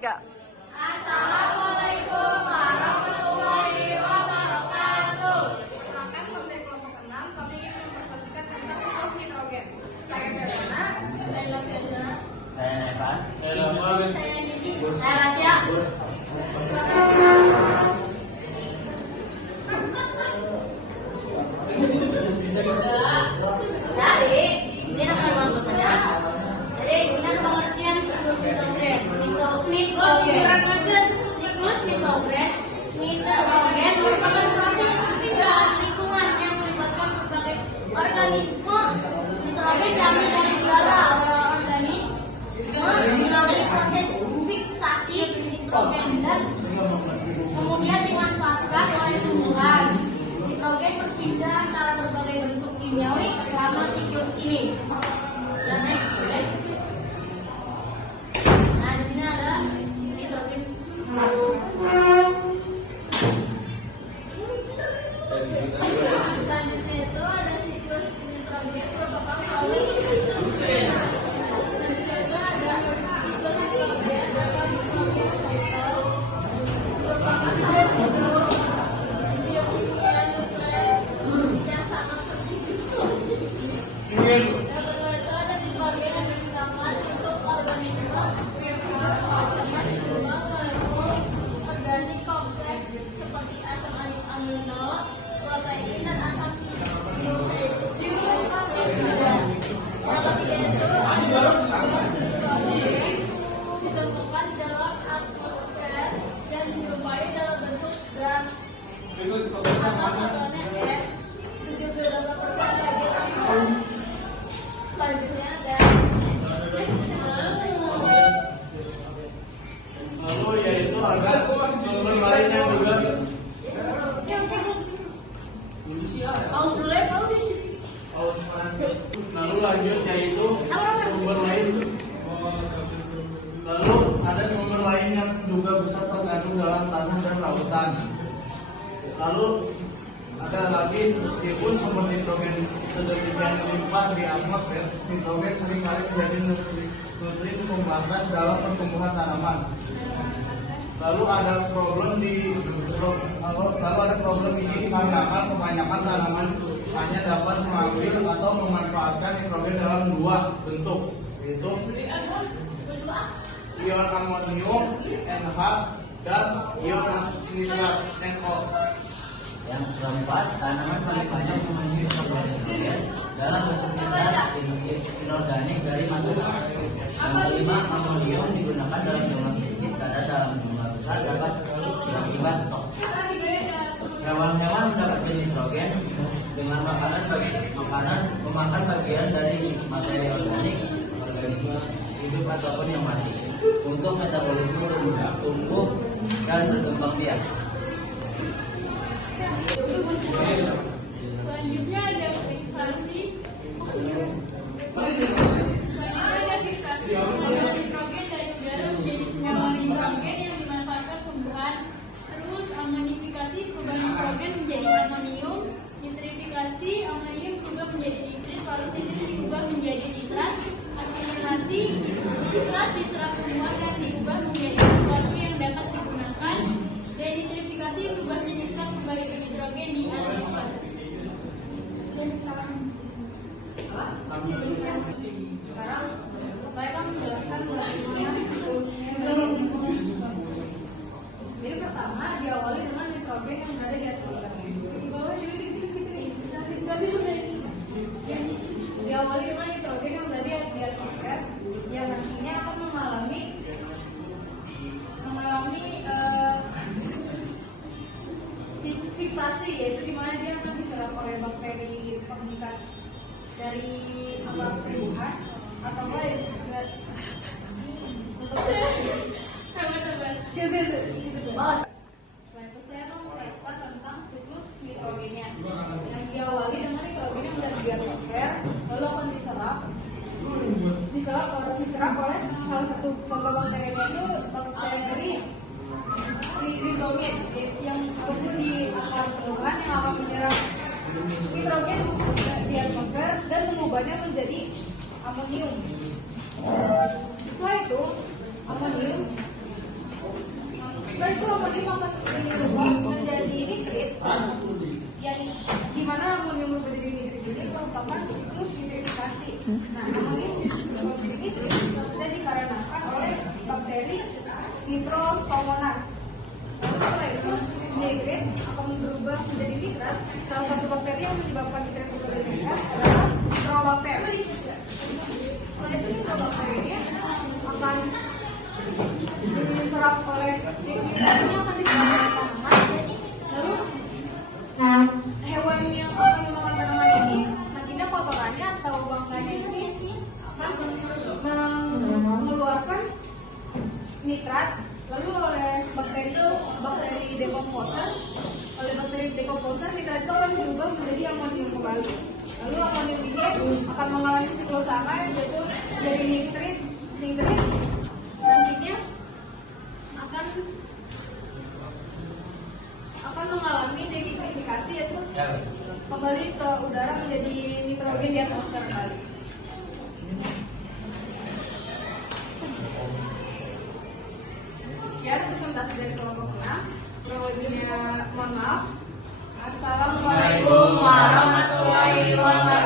Ya. Assalamualaikum warahmatullahi wabarakatuh. Perkenalkan, kami dari kelompok 6, kami ingin mempresentasikan tentang siklus nitrogen. Saya Bella, saya Lafiana, saya Nevan, saya Nini, saya Rasya. Jadi, ini akan maksudnya. Jadi, ini adalah pengertian siklus nitrogen. Siklus nitrogen merupakan proses perpindahan lingkungan yang melibatkan berbagai organisme. Nitrogen diambil dari udara. Organisme melalui proses fiksasi nitrogen dan kemudian dimanfaatkan oleh tumbuhan. Nitrogen berpindah antara berbagai bentuk kimiawi selama siklus ini. Dan next, nah di sini ada nitrogen. Selanjutnya itu ada siklus nitrogen merupakan proses. Selanjutnya itu ada siklus nitrogen dalam nitrogen cycle merupakan siklus biokimia nuklear yang sangat penting. Yang kedua itu ada nitrogen yang digunakan untuk organisme yang menghasilkan sejumlah molekul organik kompleks seperti asam amino, protein, dan asam nukleik. Yang ketiga itu ada nitrogen ditemukan dalam atmosfer dan dijumpai dalam bentuk gas atau satuannya N 78% bagi atom. Selanjutnya ada lalu yaitu ada sumber lain yang juga lalu lanjut yaitu sumber lain. Lalu ada sumber lain yang juga bisa terkandung dalam tanah dan lautan. Lalu ada lagi, meskipun sumber nitrogen sedemikian melimpah di atmosfer, nitrogen seringkali menjadi nutrin pembatas dalam pertumbuhan tanaman. Lalu ada problem ini dikarenakan kebanyakan tanaman hanya dapat mengambil atau memanfaatkan nitrogen dalam dua bentuk, yaitu ion amonium NH dan ion nitrat NO. Yang keempat, tanaman paling banyak memiliki nitrogen dalam bentuk nitrat inorganik dari masukan. Yang kelima, amonium digunakan dalam jumlah sedikit karena dalam jumlah besar dapat berakibat toksik. Hewan-hewan mendapatkan nitrogen dengan memakan bagian dari materi organik organisme hidup ataupun yang mati untuk metabolisme tumbuh dan berkembang biak. selanjutnya ada fiksasi. Nitrogen dari udara menjadi senyawa nitrogen yang dimanfaatkan tumbuhan. Terus amonifikasi, perubahan nitrogen menjadi amonium. Nitrifikasi, amonium berubah menjadi nitrit, lalu nitrit diubah menjadi nitrat. Asimilasi, nitrat diserap tumbuhan dan diubah menjadi sesuatu yang dapat digunakan. Dan nitrifikasi berubah menjadi nitrat kembali ke nitrogen di atmosfer. Sekarang saya akan menjelaskan bagaimana siklus nitrogen. Jadi pertama diawali dengan nitrogen yang berada di atmosfer. Di bawah diawali dengan nitrogen yang berada di atmosfer yang nantinya akan mengalami fiksasi, yaitu dimana dia akan diserap oleh bakteri pengikat dari tumbuhan atau enggak setelah itu saya akan menjelaskan tentang siklus nitrogennya yang diawali dengan nitrogen yang berada di atmosfer lalu akan diserap oleh salah satu contoh bakterinya itu bakteri rhizomid yang tumbuh di akar tumbuhan yang akan menyerap nitrogen di atmosfer dan mengubahnya menjadi amonium. Setelah itu amonium Setelah itu amonium akan berubah menjadi nitrit. Yang gimana amonium berubah menjadi nitrit ini merupakan siklus nitrifikasi. Nah, amonium berubah menjadi nitrit bisa dikarenakan oleh bakteri Nitrosomonas. Setelah itu nitrit akan berubah menjadi nitrat. Salah satu bakteri yang menyebabkan nitrit berubah menjadi nitrat adalah Nitrobakter. Setelah itu Nitrobakter ini akan diserap oleh nitritnya akan diserap oleh tanaman. Lalu hewan yang akan memakan tanaman ini nantinya kotorannya atau bangkanya ini akan mengeluarkan nitrat. Lalu oleh bakteri dekomposer nitrat itu akan berubah menjadi amonium kembali. Lalu amonium ini akan mengalami siklus sama yaitu dari nitrit nantinya akan mengalami denitrifikasi yaitu kembali ke udara menjadi nitrogen di atmosfer kembali. Sekian presentasi dari kelompok 6. Kurang lebihnya mohon maaf. Assalamualaikum warahmatullahi wabarakatuh.